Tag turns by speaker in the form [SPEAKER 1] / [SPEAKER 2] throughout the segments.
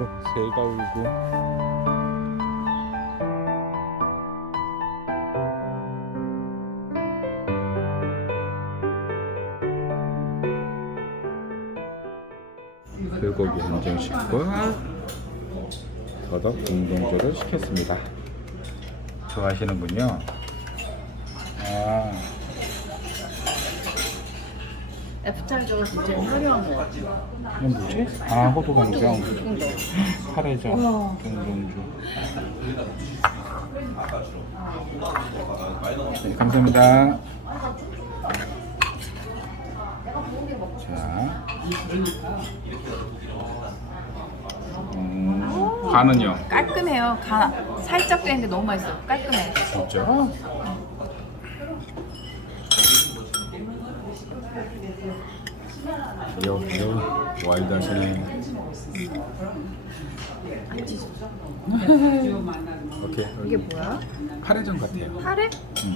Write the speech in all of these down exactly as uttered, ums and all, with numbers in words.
[SPEAKER 1] 새가 울고. 불고기 한정 시키고 더덕 운동조를 시켰습니다. 좋아하시는군요. 아,
[SPEAKER 2] F차이저가 진짜 화려한 거 같아.
[SPEAKER 1] 이건 뭐지? 아, 호두광장, 카레장,
[SPEAKER 2] 우와.
[SPEAKER 1] 운동조. 네, 감사합니다. 자, 음, 간은요?
[SPEAKER 2] 깔끔해요. 간 살짝 되는데 너무 맛있어. 깔끔해.
[SPEAKER 1] 진짜? 귀여워, 귀여워. 와일드하시네. 오케이.
[SPEAKER 2] 이게 뭐야?
[SPEAKER 1] 카레전 같아요.
[SPEAKER 2] 카레?
[SPEAKER 1] 응.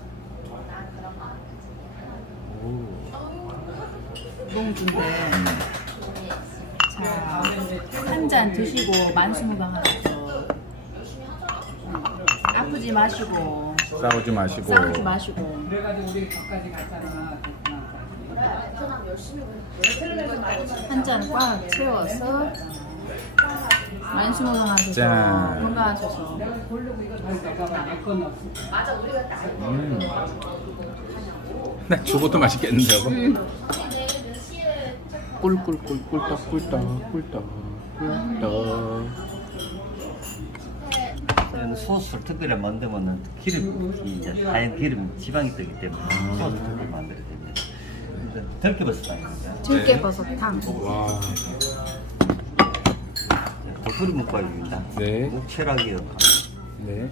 [SPEAKER 2] 너무 좋네. 자, 한 잔 드시고 만수무강하셔서 아프지 마시고
[SPEAKER 1] 싸우지 마시고.
[SPEAKER 2] 싸우지 마시고 한 잔 꽉 채워서 만수무강하셔서
[SPEAKER 1] 짠.
[SPEAKER 2] 건강하셔서.
[SPEAKER 1] 음. 나 죽어도 맛있겠는데, 여보?
[SPEAKER 2] 음.
[SPEAKER 1] 꿀꿀꿀 꿀떡 꿀떡 꿀떡 꿀떡.
[SPEAKER 3] 소스를 특별히 만들면 기름이 이제 하얀 기름 지방이 뜨기 때문에 소스를 특별히 만들어야 됩니다. 들깨버섯탕입니다.
[SPEAKER 2] 들깨버섯탕.
[SPEAKER 1] 와.
[SPEAKER 3] 도토리 묵과입니다.
[SPEAKER 1] 네.
[SPEAKER 3] 묵채락이요.
[SPEAKER 1] 네.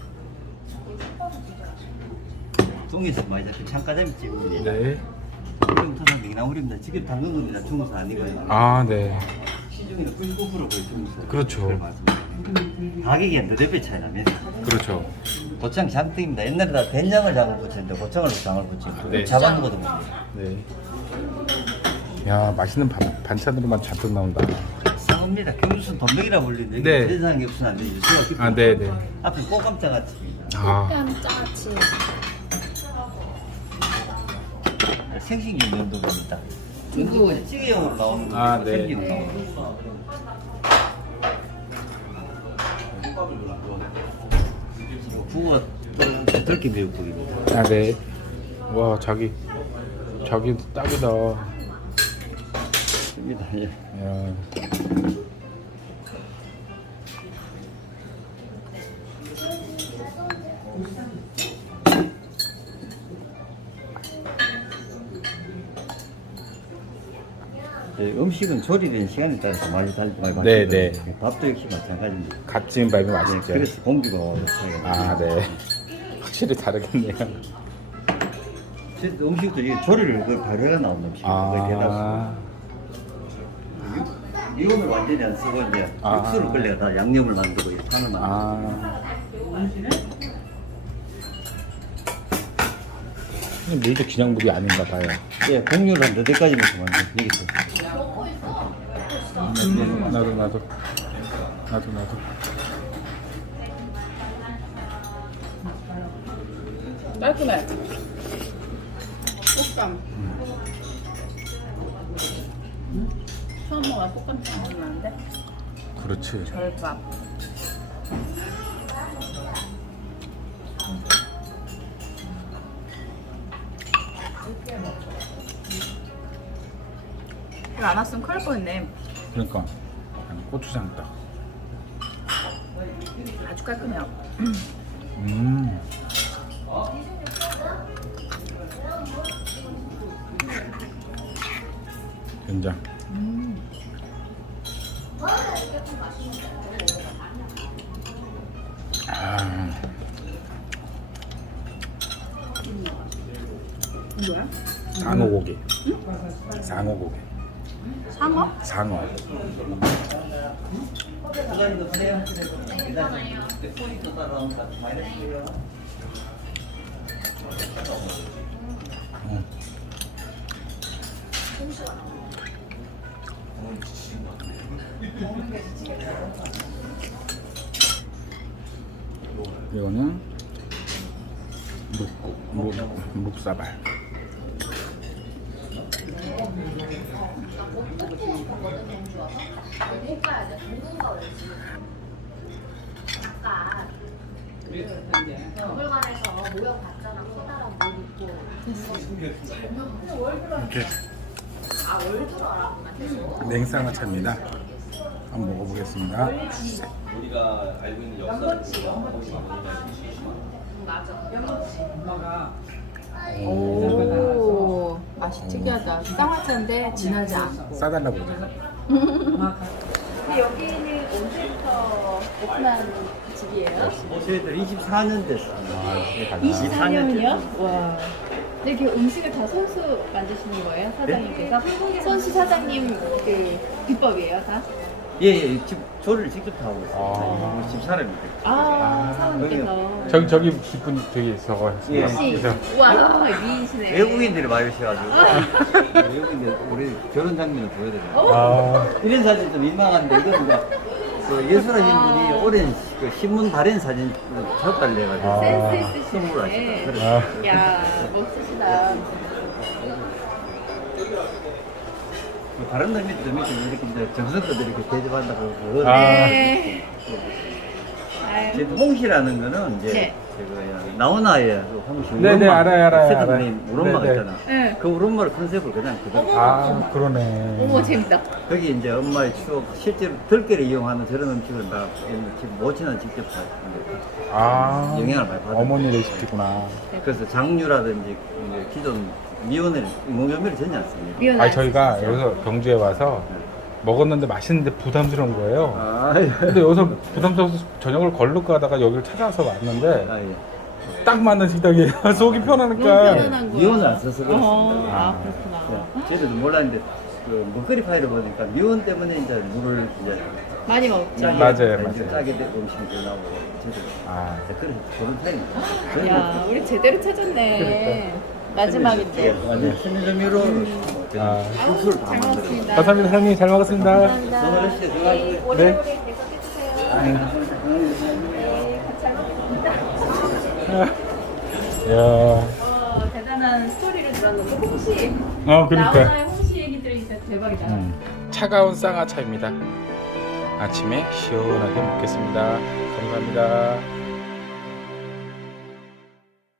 [SPEAKER 3] 중에서 많이 잡힌 창가자미 찜입니다.
[SPEAKER 1] 네.
[SPEAKER 3] 지금 토산 맹나물입니다. 지금 담근 겁니다. 중국산 아니고요.
[SPEAKER 1] 아, 네.
[SPEAKER 3] 시중에는 구십구 퍼센트 거의 중국산.
[SPEAKER 1] 그렇죠.
[SPEAKER 3] 그걸 말씀드립니다. 가격이 한 너댓 배 차이 납니다.
[SPEAKER 1] 그렇죠.
[SPEAKER 3] 고창 장떡입니다. 옛날에 다 된장을 장을 붙였는데 고창을 장을 붙이고
[SPEAKER 1] 네.
[SPEAKER 3] 잡아먹거든요.
[SPEAKER 1] 네. 야, 맛있는 반, 반찬으로만 잔뜩 나온다.
[SPEAKER 3] 상어입니다. 교무선 돈백이라 불리는데
[SPEAKER 1] 네.
[SPEAKER 3] 세상에 없으면 안 되죠. 수가 깊고
[SPEAKER 1] 아, 네, 네.
[SPEAKER 3] 앞에 꼬감자같이
[SPEAKER 1] 아,
[SPEAKER 2] 짜치.
[SPEAKER 3] 생식용 정도입니다. 중국은 찌개용으로 나오는
[SPEAKER 1] 아,
[SPEAKER 3] 거고
[SPEAKER 1] 네.
[SPEAKER 3] 생기용 나오는 거. 국어 들깨 미역국입니다.
[SPEAKER 1] 아, 네. 와, 자기, 자기 딱이다.
[SPEAKER 3] 입니다. 예.
[SPEAKER 1] 야.
[SPEAKER 3] 예, 음식은 조리된 시간에 따라서 많이 다르지 말고
[SPEAKER 1] 네, 네.
[SPEAKER 3] 밥도 역시 마찬가지입니다.
[SPEAKER 1] 갓 지은 밥이
[SPEAKER 3] 예,
[SPEAKER 1] 맛있죠.
[SPEAKER 3] 그래서 공기가 차이가 납니다.
[SPEAKER 1] 아, 네. 확실히 다르겠네요.
[SPEAKER 3] 제 음식도 이게 조리를 그 발효가 나온 음식입니다. 거의 대다수.
[SPEAKER 1] 아,
[SPEAKER 3] 미온을 완전히 안 쓰고 이제
[SPEAKER 1] 아.
[SPEAKER 3] 육수를 끌려 다 양념을 만들고 이제 간을 만들고.
[SPEAKER 1] 아. 물도 그냥 물이 아닌가 봐요.
[SPEAKER 3] 예, 공유를 한 너댓가지만 만든 여기서.
[SPEAKER 1] 음, 나도, 나도. 나도, 나도.
[SPEAKER 2] 깔끔해. 꽃감. 처음 먹어야 꽃감탕 먹는데
[SPEAKER 1] 그렇지.
[SPEAKER 2] 절밥. 이거 안 왔으면 큰일 날 뻔했네.
[SPEAKER 1] 그러니까. 약간 고추장 딱.
[SPEAKER 2] 아주 깔끔해요.
[SPEAKER 1] 음. 된장.
[SPEAKER 2] 음.
[SPEAKER 1] 아.
[SPEAKER 2] 뭐야?
[SPEAKER 1] 상어고기. 상어고기.
[SPEAKER 2] 상어?
[SPEAKER 1] 상어.
[SPEAKER 3] 부장님도 그래요? 포인트 따라온다. 마이너스요.
[SPEAKER 1] 음. 이거는 묵국, 묵, 묵사발.
[SPEAKER 4] 박물관에서 모여봤잖아. 커다란 물 있고.
[SPEAKER 1] 이렇게
[SPEAKER 4] 아, 월드로 알았구나. 계속.
[SPEAKER 1] 냉쌍화차입니다. 한번 먹어보겠습니다.
[SPEAKER 5] 우리가 알고 있는 역사를
[SPEAKER 2] 오, 맛이 특이하다. 쌍화차인데 진하지 않고.
[SPEAKER 1] 싸달라고 그러죠.
[SPEAKER 2] 근데 여기는 언제부터 오픈한 집이에요?
[SPEAKER 3] 저희들 이십사 년 됐어요.
[SPEAKER 2] 이십사 년이요? 와. 근데 이렇게 음식을 다 손수 만드시는 거예요? 사장님께서? 손수 사장님 그 비법이에요, 다?
[SPEAKER 3] 예, 예, 집 조리를 직접 다 하고 있어요.
[SPEAKER 1] 아.
[SPEAKER 3] 집 사람입니다.
[SPEAKER 2] 아, 사원님께서.
[SPEAKER 1] 저기 저기 기분 저기 저거
[SPEAKER 3] 예.
[SPEAKER 2] 혹시, 와, 미인이시네.
[SPEAKER 3] 외국인들이 많이 오셔가지고
[SPEAKER 2] 아.
[SPEAKER 3] 외국인들 우리 결혼 장면을 보여드려요.
[SPEAKER 1] 아,
[SPEAKER 3] 이런 사진 좀 민망한데 이건 이제 그 예술하신 분이 오랜 그 신문 발행 사진 접달래가지고
[SPEAKER 1] 아.
[SPEAKER 2] 센스
[SPEAKER 3] 선물을
[SPEAKER 2] 있으시네.
[SPEAKER 3] 하셨다.
[SPEAKER 1] 아.
[SPEAKER 2] 야, 멋지시다.
[SPEAKER 3] 뭐 다른 의미도 밑에 이렇게 이제 정성껏 이렇게 대접한다고 그거
[SPEAKER 1] 아.
[SPEAKER 2] 네.
[SPEAKER 3] 제
[SPEAKER 2] 아유,
[SPEAKER 3] 홍시라는 거는 이제
[SPEAKER 2] 네.
[SPEAKER 3] 제가 나오나의 그 홍시
[SPEAKER 1] 네네,
[SPEAKER 3] 우엄마,
[SPEAKER 1] 알아요, 알아요,
[SPEAKER 3] 세트님
[SPEAKER 1] 알아요.
[SPEAKER 3] 우엄마가
[SPEAKER 1] 네네.
[SPEAKER 3] 있잖아.
[SPEAKER 2] 네.
[SPEAKER 3] 그 우엄마를 컨셉을 그냥 그대로
[SPEAKER 1] 아 그러네.
[SPEAKER 2] 어머, 재밌다.
[SPEAKER 3] 거기 이제 엄마의 추억 실제로 들깨를 이용하는 저런 음식을 다 지금 모친은 직접 다
[SPEAKER 1] 아
[SPEAKER 3] 영향을 많이 받아요.
[SPEAKER 1] 어머니 레시피구나.
[SPEAKER 3] 그래서 장류라든지 이제 기존 미원을 무면밀이 전혀 않습니다.
[SPEAKER 2] 미연아.
[SPEAKER 1] 아니 저희가 여기서 경주에 와서 먹었는데 맛있는데 부담스러운 거예요.
[SPEAKER 3] 아, 예.
[SPEAKER 1] 근데 여기서 부담스러워서 저녁을 걸을까 하다가 여기를 찾아서 왔는데
[SPEAKER 3] 아, 예.
[SPEAKER 1] 딱 맞는 식당이에요. 속이
[SPEAKER 2] 너무
[SPEAKER 1] 편하니까.
[SPEAKER 2] 편안한 거야.
[SPEAKER 3] 미원을 안 써서 그렇습니다.
[SPEAKER 2] 어, 아, 그렇구나.
[SPEAKER 3] 예. 저희도 몰랐는데 그 먹거리 파이를 보니까 미원 때문에 이제 물을 이제
[SPEAKER 2] 많이 먹죠.
[SPEAKER 3] 짜게,
[SPEAKER 1] 맞아요,
[SPEAKER 3] 이제
[SPEAKER 1] 맞아요.
[SPEAKER 3] 짜게 된 음식이 나오고 저도
[SPEAKER 1] 아.
[SPEAKER 3] 그래서 그런 타입입니다.
[SPEAKER 2] 야,
[SPEAKER 3] 저희는
[SPEAKER 2] 우리 제대로 찾았네. 마지막인데.
[SPEAKER 3] 완전 천연조미로
[SPEAKER 1] 아.
[SPEAKER 3] 국수를 다
[SPEAKER 2] 잘
[SPEAKER 3] 만들어요.
[SPEAKER 2] 먹었습니다.
[SPEAKER 1] 감사합니다, 사장님. 잘 먹었습니다.
[SPEAKER 2] 감사합니다.
[SPEAKER 3] 정원래 씨 들어가시고요.
[SPEAKER 2] 네, 오래오래 계속해주세요. 네, 잘 먹겠습니다.
[SPEAKER 1] 이야.
[SPEAKER 2] 어, 대단한 스토리를 들었는데 홍시.
[SPEAKER 1] 어, 그러니까.
[SPEAKER 2] 나오나의 홍시 얘기들이 진짜 대박이다.
[SPEAKER 1] 음. 차가운 쌍화차입니다. 아침에 시원하게 먹겠습니다. 감사합니다.